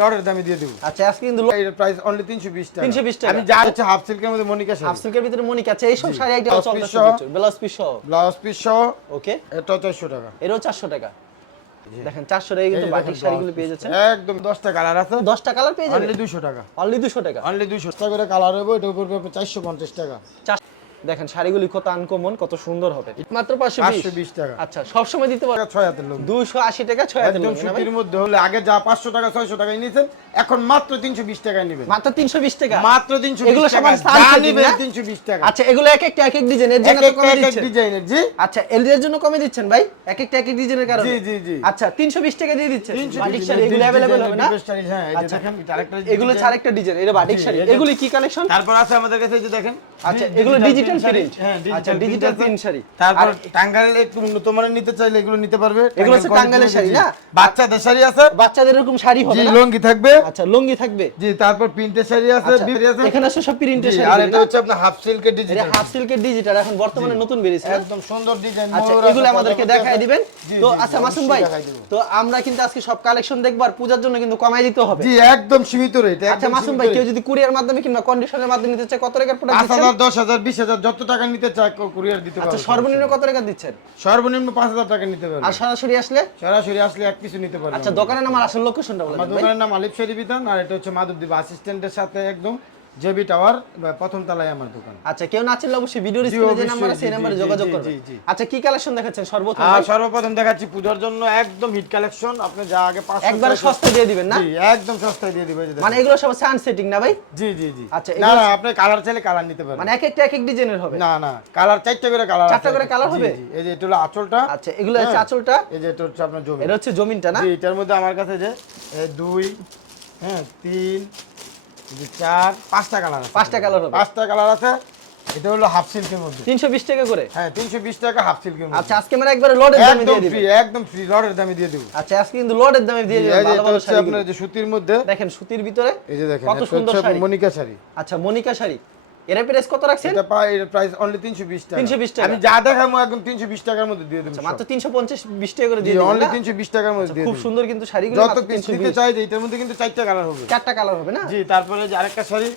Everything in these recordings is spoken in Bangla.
লটের দামে দিয়ে দেবো। আচ্ছা আজকে কিন্তু এর প্রাইস অনলি 320 টাকা। 320 টাকা। আমি যা হচ্ছে হাফ সিল্কের মধ্যে মনিকা শাড়ি। হাফ সিল্কের ভিতরে মনিকা আছে এইসব sari item blouse piece. Blouse piece সহ। ব্লাউজ পিস সহ। ওকে এটা 400 টাকা। এরও চারশো টাকা। দেখেন চারশো টাকা কিন্তু এই দেখেন শাড়িগুলো পেয়ে যাচ্ছেন। একদম 10টা কালার আছে। দশটা কালার পেয়ে যাবেন? অনলি 200 টাকা। অনলি দুশো টাকা। অনলি 200 টাকা করে কালার হবে এটা উপর পড়বে 450 টাকা। দেখেন শাড়িগুলি কত আনকমন কত সুন্দর হবে মাত্র পাঁচশো বিশ 520 টাকা আচ্ছা সবসময় দিতে পারবেন টাকা 6 হাতের লোক দুশো আশি টাকা ছয় হাজার একদম সুতির মধ্যে হলে আগে যা 500 টাকা 600 টাকায় নিয়েছেন এখন মাত্র 320 টাকায় নেবেন মাত্র তিনশো বিশ টাকা মাত্র 320 এগুলো টাকা সবার স্থান যা setting নিবেন না? 320 টাকা আচ্ছা এগুলো এক একটা এক এক ডিজাইন এর এক জন্য তো একটা কমে এক এক দিচ্ছেন ডিজাইনের জি আচ্ছা এলডির জন্য কমে দিচ্ছেন ভাই এক একটা এক এক ডিজাইনের কারণে জি, জি, জি। আচ্ছা 320 টাকা দিয়ে দিচ্ছেন 320 বাটিক শাড়ি এগুলো अवेलेबल হবে না ডিজাইনের শাড়ি, হ্যাঁ, এই যে আচ্ছা। দেখেন, এটা আরেকটা এগুলো ডিজাইন। ছাড়া একটা ডিজাইন এটা বাটিক জি, শাড়ি এই যে- এগুলি কি কালেকশন তারপর আছে আমাদের কাছে এই যে দেখেন আচ্ছা ডি- এগুলো ডিজিটাল আচ্ছা, আচ্ছা, আচ্ছা, তো আমরা কিন্তু আজকে সব কালেকশন দেখব আর পূজার জন্য কিন্তু কমাই দিতে হবে। একদম সীমিত রেট আচ্ছা মাসুম ভাই কেউ যদি কুরিয়ার মাধ্যমে কিংবা কন্ডিশনের মাধ্যমে নিতে চায় কত টাকার প্রোডাক্ট হাজার বিশ হাজার যত টাকা নিতে চায় কুরিয়ার দিতে আচ্ছা সর্বনিম্ন কত টাকা দিচ্ছেন? সর্বনিম্ন পাঁচ হাজার টাকা নিতে পারবে। আর সরাসরি আসলে? সরাসরি আসলে এক কিছু নিতে পারবে আচ্ছা দোকানের নাম আর আসল লোকেশনটা বলে আমার দেন ভাই। দোকানের নাম আলিফ শরীফ বিধান আর এটা হচ্ছে মাধবদীপ অ্যাসিস্ট্যান্টের সাথে একদম জেবি টাওয়ার প্রথম তলায় আমার দোকান। আচ্ছা কেউ না চিনলে অবশ্যই ভিডিওর স্ক্রিনে যে নাম্বার আছে জি, নাম্বারে যোগাযোগ জি। আচ্ছা কি কালেকশন দেখাচ্ছেন? সর্বপ্রথম? সর্বপ্রথম দেখাচ্ছি পূজার জন্য একদম হিট কালেকশন। আপনি যা আগে পাঁচ একবারে সস্তা দিয়ে দিবেন না? জি একদম সস্তায় দিয়ে দিবে এই যে দেখেন। মানে এগুলো সব সান সেটিং না ভাই? জি জি জি। আচ্ছা, না না আপনি কালার চাইলে কালার নিতে পারবেন মানে এক একটা এক এক ডিজাইনের হবে? না না কালার চারটে করে কালার চারটা করে কালার হবে? এই যে এটা হলো আঁচলটা। আচ্ছা এগুলো হচ্ছে হ্যাঁ। আঁচলটা? এই যে এটা হচ্ছে আপনার জমি এটা হচ্ছে জমিনটা না? জি এটার মধ্যে আমার কাছে যে দুই হ্যাঁ তিন এই যে চার পাঁচটা কালার আছে। পাঁচটা colour হবে। পাঁচটা কালার আছে। এটা হলো হাফ সিল্কের মধ্যে। তিনশো বিশ টাকা করে? হ্যাঁ তিনশো বিশ টাকা হাফ সিল্কের মধ্যে। আচ্ছা আজকে মানে একবারে লোডের দামে একদম ফ্রি একদম ফ্রি লটের দামে দিয়ে দেবো। আচ্ছা আজকে কিন্তু লোডের দামে দিয়ে ভালো ভালো হচ্ছে আপনার যে সুতির মধ্যে। দেখেন সুতির ভিতরে এই যে দেখেন কত সুন্দর শাড়ি। মনিকা শাড়ি। আচ্ছা মনিকা শাড়ি। এর প্রাইস কত রাখছেন? এটা পাই এর প্রাইস অনলি 320 টাকা। 320 টাকা। আমি যা দেখাবো একদম 320 টাকার মধ্যে দিয়ে দেবো আচ্ছা, মাত্র তিনশো পঞ্চাশ বিশ টাকা করে দিয়ে অনলি 320 টাকার মধ্যে দিয়ে খুব সুন্দর কিন্তু শাড়িগুলো যত পিস নিতে চাই যে এটার মধ্যে কিন্তু চারটা কালার হবে। চারটা কালার হবে না? জি তারপরে যে আরেকটা শাড়ি।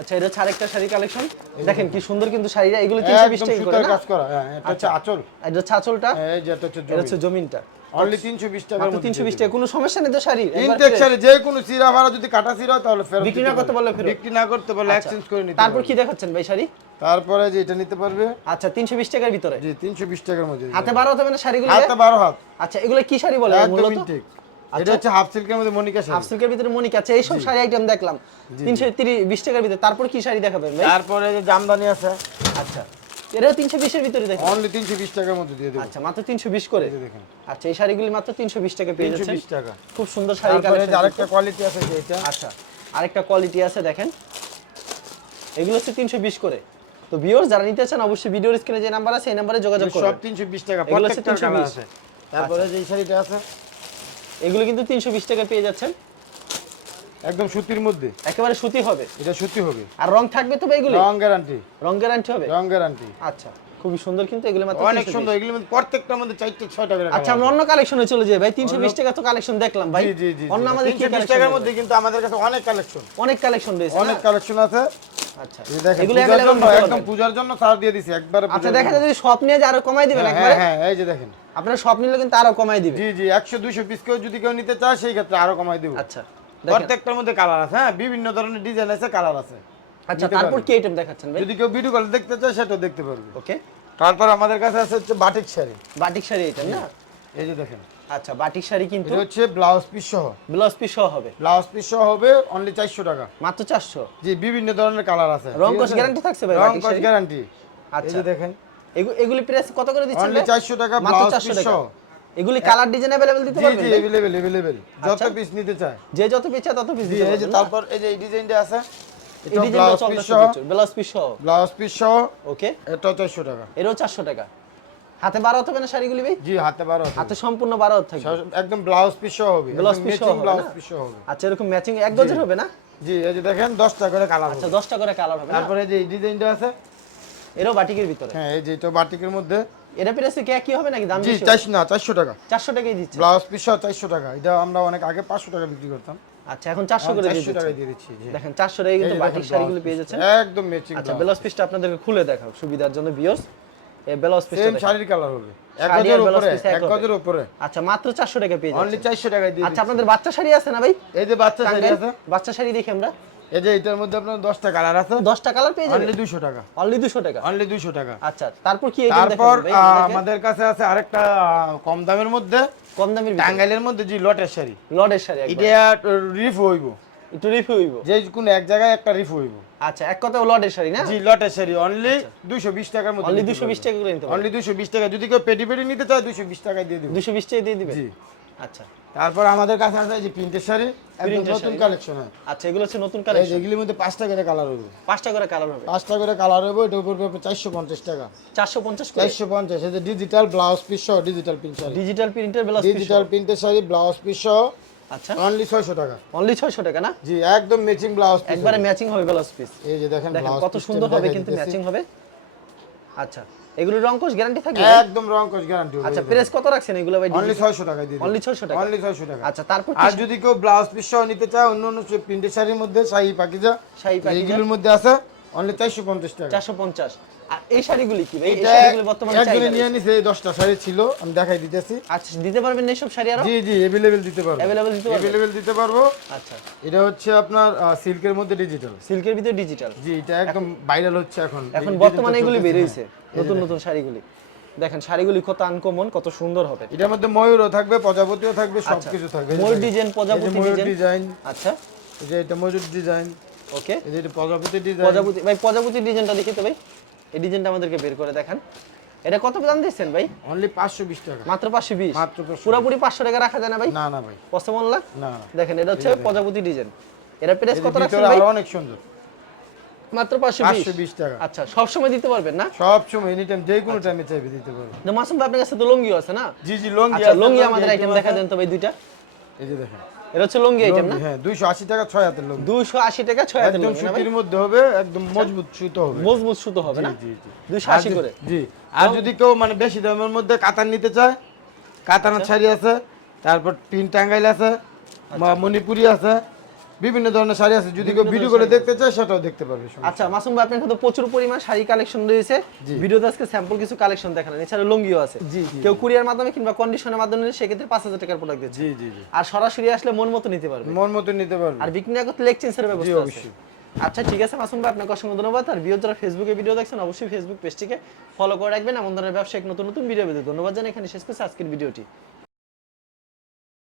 আচ্ছা এটা হচ্ছে আরেকটা শাড়ি কালেকশন দেখেন কি সুন্দর কিন্তু শাড়িটা এগুলো তিনশো বিশ একদম টাকা করে কাজ করা হ্যাঁ এটা হচ্ছে আঁচল। আর এটা হচ্ছে আঁচলটা এই যে এটা হচ্ছে জমিনটা। অনলি 320 টাকার মাত্র মধ্যে তিনশো বিশ টাকা কোনো সমস্যা নেই তো শাড়ি ইনটেক শাড়ি যে কোনো চিরা ভাড়া যদি কাটা চিরা হয় তাহলে ফেরত বিক্রি না করতে। ফেরত? বিক্রি না করতে এক্সচেঞ্জ করে নিতে তারপর কি দেখাচ্ছেন ভাই শাড়ি? তারপরে যে এটা নিতে পারবে? আচ্ছা তিনশো বিশ টাকার ভিতরে? জি 320 টাকার মধ্যে হাতে বারো হতে মানে শাড়িগুলো? হাতে 12 হাত। আচ্ছা এগুলো কি শাড়ি বলে একদম ইনটেক এটা হচ্ছে হাফ সিল্কের মধ্যে মনিকা হাফ সিল্কের ভিতরে মনিকা। আছে এইসব শাড়ি আইটেম দেখলাম। তিনশো তিরিশ বিশ টাকার ভিতরে। তারপর কি শাড়ি দেখাবেন ভাই? তারপরে যে জামদানি আছে। আচ্ছা। এটাও তিনশো বিশের ভিতরে দেখেন। অনলি 320 টাকার মধ্যে দিয়ে দেবো। আচ্ছা মাত্র তিনশো বিশ করে? দেখেন। আচ্ছা এই শাড়িগুলি মাত্র তিনশো বিশ টাকা পেয়ে 320 টাকা। খুব সুন্দর শাড়ি কালেকশন আরেকটা কোয়ালিটি আছে এটা। আচ্ছা আরেকটা কোয়ালিটি আছে দেখেন। এগুলো হচ্ছে তিনশো বিশ করে। তো ভিউয়ার যারা নিতে চান অবশ্যই ভিডিওর স্ক্রিনে যে নাম্বার আছে এই নাম্বারে যোগাযোগ সব করুন 320 টাকা প্রত্যেকটা কালার আছে। তারপরে যে শাড়িটা আছে। এগুলো কিন্তু তিনশো বিশ টাকা পেয়ে যাচ্ছেন। একদম সুতির মধ্যে। একেবারে সুতি হবে। এটা সুতি হবে। আর রং থাকবে তো এগুলি? রং গ্যারান্টি। রং গ্যারান্টি হবে? রং গ্যারান্টি। আচ্ছা খুবই সুন্দর কিন্তু এগুলো মাত্র অনেক সুন্দর। এগুলোর মধ্যে প্রত্যেকটার মধ্যে চারটে ছয়টা করে আচ্ছা আমরা অন্য কালেকশনে চলে যাই ভাই। তিনশো বিশ টাকা তো কালেকশন দেখলাম ভাই। জি জি অন্য আমাদের কি 320 কালেকশন টাকার মধ্যে কিন্তু আমাদের কাছে অনেক কালেকশন অনেক কালেকশন রয়েছে অনেক কালেকশন আছে। আচ্ছা দেখেন এগুলো একদম পূজার জন্য ছাড় দিয়ে দিছি একবারে আচ্ছা পূজার দেখা জন্য। যায় যদি শপ নিয়ে আরও কমাই দিবেন হ্যাঁ একবারে? হ্যাঁ এই যে দেখেন। আপনার শপ নিলে কিন্তু আরও কমাই দিবে জি জি একশো দুইশো পিস কেউ যদি কেউ নিতে চায় সেই ক্ষেত্রে আরও কমাই দেবো। আচ্ছা। দেখেন প্রত্যেকটার মধ্যে কালার আছে হ্যাঁ? বিভিন্ন ধরনের ডিজাইন আছে কালার আছে। আচ্ছা তারপর কি আইটেম দেখাচ্ছেন ভাই? যদি কেউ ভিডিও কল দেখতে চায় সেটাও দেখতে পারবে। ওকে তারপর আমাদের কাছে আছে হচ্ছে বাটিক শাড়ি। বাটিক শাড়ি এটা না? এই যে দেখেন। আচ্ছা বাটিক শাড়ি কিন্তু এটা হচ্ছে ব্লাউজ পিস সহ। ব্লাউজ পিস সহ হবে। ব্লাউজ পিস সহ হবে অনলি চারশো টাকা। মাত্র চারশো? জি বিভিন্ন ধরনের কালার আছে। রং কস guarantee থাকছে ভাই রং কস? গ্যারান্টি এই আচ্ছা। যে দেখেন এগুলি প্রাইস কত করে দিচ্ছেন অনলি ভাই? চারশো টাকা মাত্র ব্লাউজ পিস সহ। এগুলি কালার ডিজাইন अवेलेबल দিতে জি পারবেন জি ভাই? अवेलेबल अवेलेबल যত আচ্ছা। পিস নিতে চায় যে যত পিস চায় তত পিস জি দিতে এই যে পারবেন না? তারপর এই যে এই ডিজাইনটা আছে এই এটা ডিজাইনটা ব্লাউজ পিস চলতেছে সহ প্রচুর ব্লাউজ পিস সহ ব্লাউজ পিস সহ ওকে এটা চারশো টাকা এরও চারশো টাকা হাতে বারো হবে না শাড়িগুলি ভাই জি হাতে বারো আছে। হাতে সম্পূর্ণ বারো থাকবে সব- একদম ব্লাউজ পিস সহ হবে ব্লাউজ পিস সহ হবে ব্লাউজ না? পিস সহ হবে আচ্ছা এরকম ম্যাচিং এক গজের হবে না জি এই যে দেখেন দশটা করে কালার আচ্ছা হবে দশটা করে কালার হবে না তারপরে যে এই ডিজাইনটা আছে এরও বাটিকের ভিতরে হ্যাঁ এই যে এটা বাটিকের মধ্যে এটা প্রাইসে কি হবে নাকি? দাম বেশি চারশো না চারশো টাকা। চারশো টাকাই দিচ্ছে। ব্লাউজ পিস চারশো টাকা। এটা আমরা অনেক আগে পাঁচশো টাকা বিক্রি করতাম। আচ্ছা এখন চারশো করে দিয়ে টাকায় দিয়ে দিচ্ছি। দেখেন চারশো টাকা কিন্তু বাটিক শাড়িগুলো পেয়ে যাচ্ছেন। একদম ম্যাচিং আচ্ছা ব্লাউজ। পিসটা আপনাদেরকে খুলে দেখাও সুবিধার জন্য বিয়স এই ব্লাউজ সেম পিসটা শাড়ির কালার হবে। এক গজের উপরে এক গজের উপরে। আচ্ছা মাত্র চারশো টাকা পেয়ে অনলি যাচ্ছেন। চারশো টাকায় দিয়ে আচ্ছা আপনাদের বাচ্চা শাড়ি আছে না ভাই? এই যে বাচ্চা শাড়ি আছে। বাচ্চা শাড়ি দেখি আমরা। এই যে এটার মধ্যে আপনার দশটা কালার আছে। দশটা কালার পেয়ে যাবেন। অনলি টাকা। অনলি টাকা? অনলি টাকা। আচ্ছা তারপর কি তারপর? আমাদের কাছে আছে আরেকটা কম দামের মধ্যে। কম দামের টাঙ্গাইলের মধ্যে যে লটের শাড়ি। লর্ডের শাড়ি এটা রিফ হইব। একটু রিভিউ হইব। যে কোনো এক জায়গায় একটা রিফ হইব। আচ্ছা এক কথা লর্ডের শাড়ি না? জি লটের শাড়ি। অনলি দুশো বিশ টাকার মধ্যে অনলি দুশো বিশ টাকা করে নিতে অনলি দুশো বিশ টাকা যদি কেউ পেটি পেটি নিতে চায় দুশো বিশ টাকায় দিয়ে দিব। দুশো বিশ টাকা দিয়ে দিবে। জি। আচ্ছা। তারপর আমাদের কাছে আছে যে প্রিন্টের শাড়ি একদম নতুন কালেকশন হয়। আচ্ছা এগুলো হচ্ছে নতুন কালেকশন যেগুলির মধ্যে পাঁচটা করে কালার হইব পাঁচটা করে কালার হবে? পাঁচটা করে কালার হইব এটা উপর পড়বে চারশো পঞ্চাশ টাকা। চারশো পঞ্চাশ করে? চারশো পঞ্চাশ যে ডিজিটাল ব্লাউজ পিস সহ ডিজিটাল প্রিন্ট শাড়ি। ডিজিটাল প্রিন্টের ব্লাউজ ডিজিটাল প্রিন্টের শাড়ি ব্লাউজ পিস সহ আচ্ছা। অনলি ছয়শো টাকা। অনলি ছয়শো টাকা না? জি একদম ম্যাচিং ব্লাউজ পিস একবারে ম্যাচিং হবে ব্লাউজ পিস এই যে দেখেন দেখেন কত সুন্দর হবে কিন্তু ম্যাচিং হবে। আচ্ছা। এগুলো রংকশ গ্যারান্টি থাকবে একদম রং কোচ গ্যারান্টি আচ্ছা প্রেস কত রাখছেন এগুলো ভাই? অনলি ছয়শো টাকা দিয়ে অনলি 600 টাকা? অনলি ছয়শো টাকা। আচ্ছা তারপর আর যদি কেউ ব্লাউজ পিস সহ নিতে চায় অন্য অন্য প্রিন্টের শাড়ির মধ্যে শাড়ি পাকিজা শাড়ি পাকিজা। এগুলোর মধ্যে আছে অনলি চারশো পঞ্চাশ টাকা। চারশো পঞ্চাশ। আর এই শাড়িগুলি কি? ভাই এই এটা বর্তমানে একজনে নিয়ে নিছে এই দশটা শাড়ি ছিল আমি দেখাই দিতেছি। আচ্ছা দিতে পারবেন না এইসব শাড়ি আরও? জি জি অ্যাভেলেবেল দিতে পারব। Available দিতে পারবেন? অ্যাভেলেবেল দিতে পারব। আচ্ছা। এটা হচ্ছে আপনার সিল্কের মধ্যে ডিজিটাল সিল্কের ভিতরে ডিজিটাল জি এটা একদম ভাইরাল হচ্ছে এখন। এখন বর্তমানে এগুলি চলতেছে, বেরিয়েছে। হ্যাঁ। নতুন নতুন শাড়িগুলি। দেখেন শাড়িগুলি কত আনকমন কত সুন্দর হবে। এটার মধ্যে ময়ূরও থাকবে প্রজাপতিও থাকবে আচ্ছা। সবকিছু থাকবে। ময়ূর ডিজাইন প্রজাপতি ডিজাইন আচ্ছা। এই যে এটা ময়ূর ডিজাইন ওকে এই যে প্রজাপতি ডিজাইন প্রজাপতি ভাই প্রজাপতি ডিজাইনটা দেখি তো ভাই। এই ডিজাইনটা আমাদেরকে বের করে দেখান। এটা কত দাম দিচ্ছেন ভাই? অনলি পাঁচশো বিশ টাকা। মাত্র পাঁচশো বিশ? মাত্র পুরোপুরি পাঁচশো টাকা রাখা যায় না ভাই? না না ভাই। পসিবল না? না দেখেন এটা হচ্ছে প্রজাপতি ডিজাইন। এটা যে কত রাখছেন ভাই? অনেক সুন্দর। মাত্র পাঁচশো বিশ? পাঁচশো বিশ টাকা। আচ্ছা সব সময় দিতে পারবেন না? সব সময় এনি টাইম যে আচ্ছা। কোনো টাইমে চাইবে দিতে পারব না মাসুম ভাই আপনার কাছে তো লুঙ্গিও আছে না? জি জি লঙ্গি আচ্ছা আছে, লুঙ্গি লুঙ্গি আমাদের আইটেম দেখা। দেন তো ভাই দুইটা। এই যে দেখেন। এটা হচ্ছে লুঙ্গি আইটেম না? হ্যাঁ দুইশো আশি টাকা ছয় হাতের লুঙ্গি। দুইশো আশি টাকা ছয় হাতের একদম লুঙ্গি একদম সুতির মধ্যে হবে একদম মজবুত সুতো হবে। মজবুত সুতো হবে না? জি জি। দুইশো আর আশি যদি- করে? জি আর যদি কেউ মানে বেশি দামের মধ্যে কাতান নিতে চায় কাতানা আচ্ছা। শাড়ি আছে তারপর পিন টাঙ্গাইল আছে মা- মণিপুরি আছে বিভিন্ন ধরনের শাড়ি আছে যদি কেউ ভিডিও করে দেখতে চায় সেটাও দেখতে পারবে আচ্ছা মাসুম ভাই আপনার কাছে তো প্রচুর পরিমাণ শাড়ি কালেকশন রয়েছে। ভিডিওতে আজকে স্যাম্পল কিছু কালেকশন দেখালেন এছাড়া লুঙ্গিও আছে। জি, কেউ কুরিয়ার মাধ্যমে কিংবা কন্ডিশনের মাধ্যমে নিলে সেক্ষেত্রে পাঁচ হাজার টাকার প্রোডাক্ট দিচ্ছে। জি জি আর সরাসরি আসলে মন মতো নিতে পারবে। মন মতো নিতে পারবে। আর বিক্রি না করতে লেগ চেঞ্জের ব্যবস্থা আছে। অবশ্যই। আচ্ছা ঠিক আছে মাসুম ভাই আপনাকে অসংখ্য ধন্যবাদ। আর ভিডিও যারা ফেসবুকে ভিডিও দেখছেন অবশ্যই ফেসবুক পেজটিকে ফলো করে রাখবেন। এমন ধরনের ব্যবসায়িক নতুন নতুন ভিডিও পেতে ধন্যবাদ জানাই। এখানে শেষ করছি আজকের ভিডিওটি